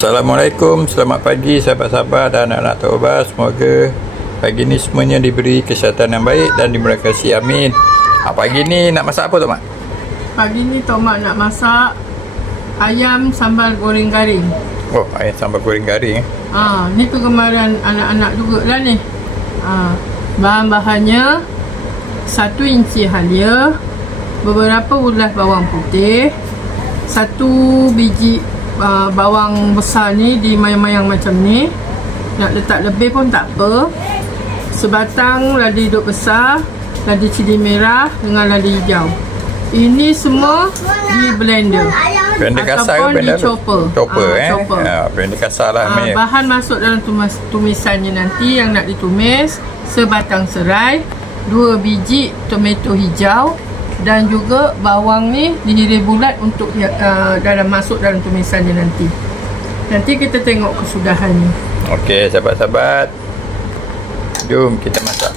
Assalamualaikum, selamat pagi sahabat-sahabat dan anak-anak Taubat. Semoga pagi ni semuanya diberi kesihatan yang baik dan dimberkati, amin. Pagi ni nak masak apa Tok Mak? Pagi ni Tok Mak nak masak ayam sambal goreng garing. Oh, ayam sambal goreng garing. Ni kegemaran anak-anak jugalah ni. Bahan-bahannya 1 inci halia, beberapa ulas bawang putih, 1 biji bawang besar ni dimayang-mayang macam ni. Nak letak lebih pun tak apa. Sebatang ladi duk besar, ladi cili merah dengan ladi hijau. Ini semua di blender. Blender kasar ke blender? Di chopper. Chopper. Blender kasar lah. Bahan masuk dalam tumisannya nanti yang nak ditumis: sebatang serai, 2 biji tomato hijau, dan juga bawang ni dihiris bulat untuk masuk dalam tumisannya nanti. Nanti kita tengok kesudahannya. Okey sahabat-sahabat, jom kita masak.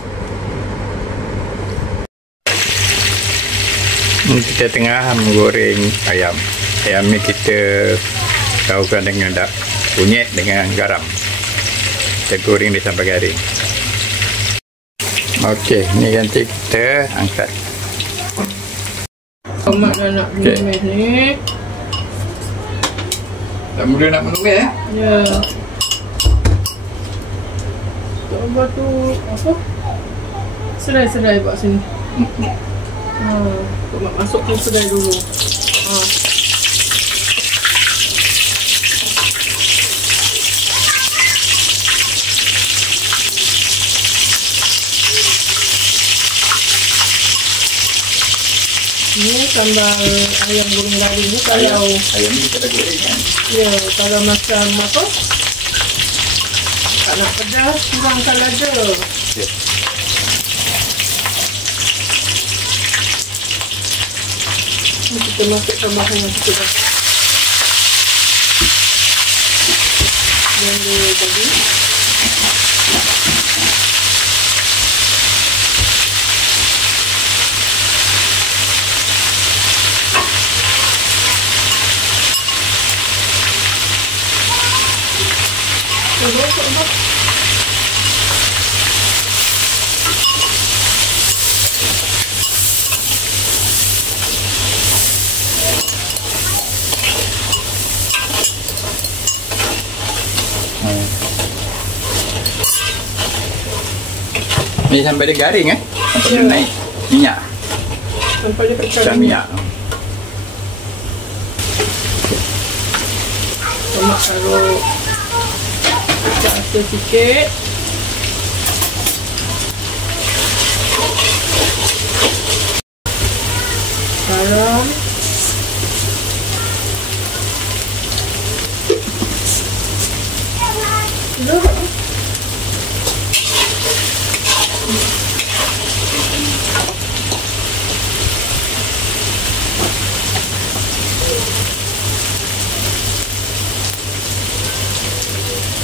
Kita tengah menggoreng ayam. Ayam ni kita tahukan dengan kunyit dengan garam. Kita goreng dia sampai garing. Okey, ni nanti kita angkat. Mak dah nak menumis ni. Dah mula nak menumis Ya. Coba tu apa? Serai-serai buat sini. Mak masuk ke serai dulu. Ni sambal ayam goreng garing ni. Kalau ayam ni kita dah goreng kan? Ya, kalau macam apa, tak nak pedas, kurangkan lada. Ya. Ni kita masukkan bahan yang kita dah blender tadi. Ni sampai dia garing sampai dia naik minyak. Sampai dia pecah minyak. Mak taruh atas sikit. Garam.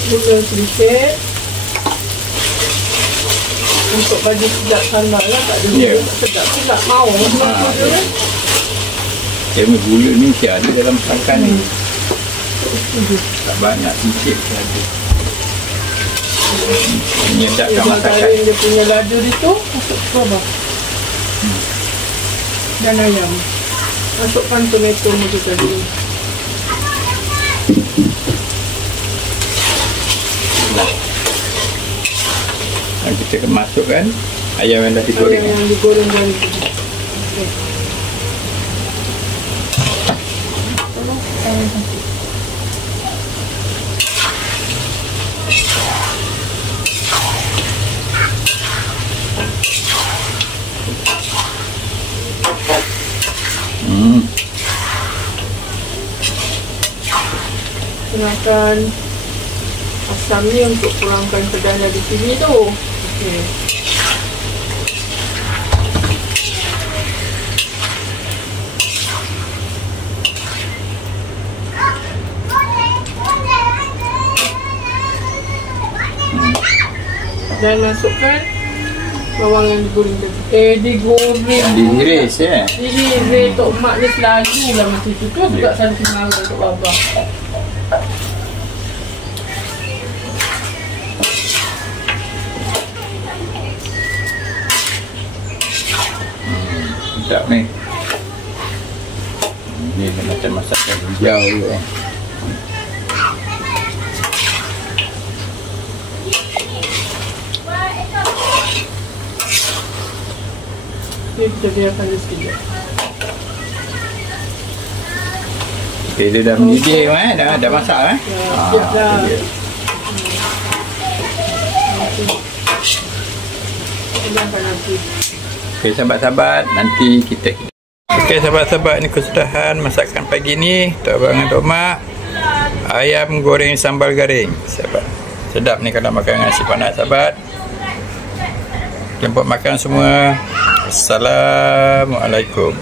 Gula sedikit untuk bagi sedap sambal lah. Tak ada gula sedap tu tak mau. Gula ni mesti ada dalam masakan ni. Tak banyak, sikit saja. Menyedapkan masakan. Dia punya lada itu masuk bawah. Dan ayam. Masukkan tomato ni tadi. Kita masukkan ayam yang dah digoreng. Ayam yang digoreng tadi. Gunakan asam ni untuk kurangkan pedasnya di sini tu. Okey. Dan masukkan bawang yang digoreng tadi. Diiris Diiris. Tok Mak ni selalu lah macam tu. Tu juga selalu kenal Tok Abah. sedap ni. Ni macam masakan hijau juga. Kita biarkan dia sekejap. Okay, dia dah mendidih dah masak Ya, dah. Okay, sahabat-sahabat, nanti kita. Okay, sahabat-sahabat, ni kesudahan masakan pagi ni. Tok Abang dan Tok Mak, ayam goreng sambal garing, sahabat. Sedap ni kalau makan nasi panas, sahabat. Jemput makan semua. Assalamualaikum.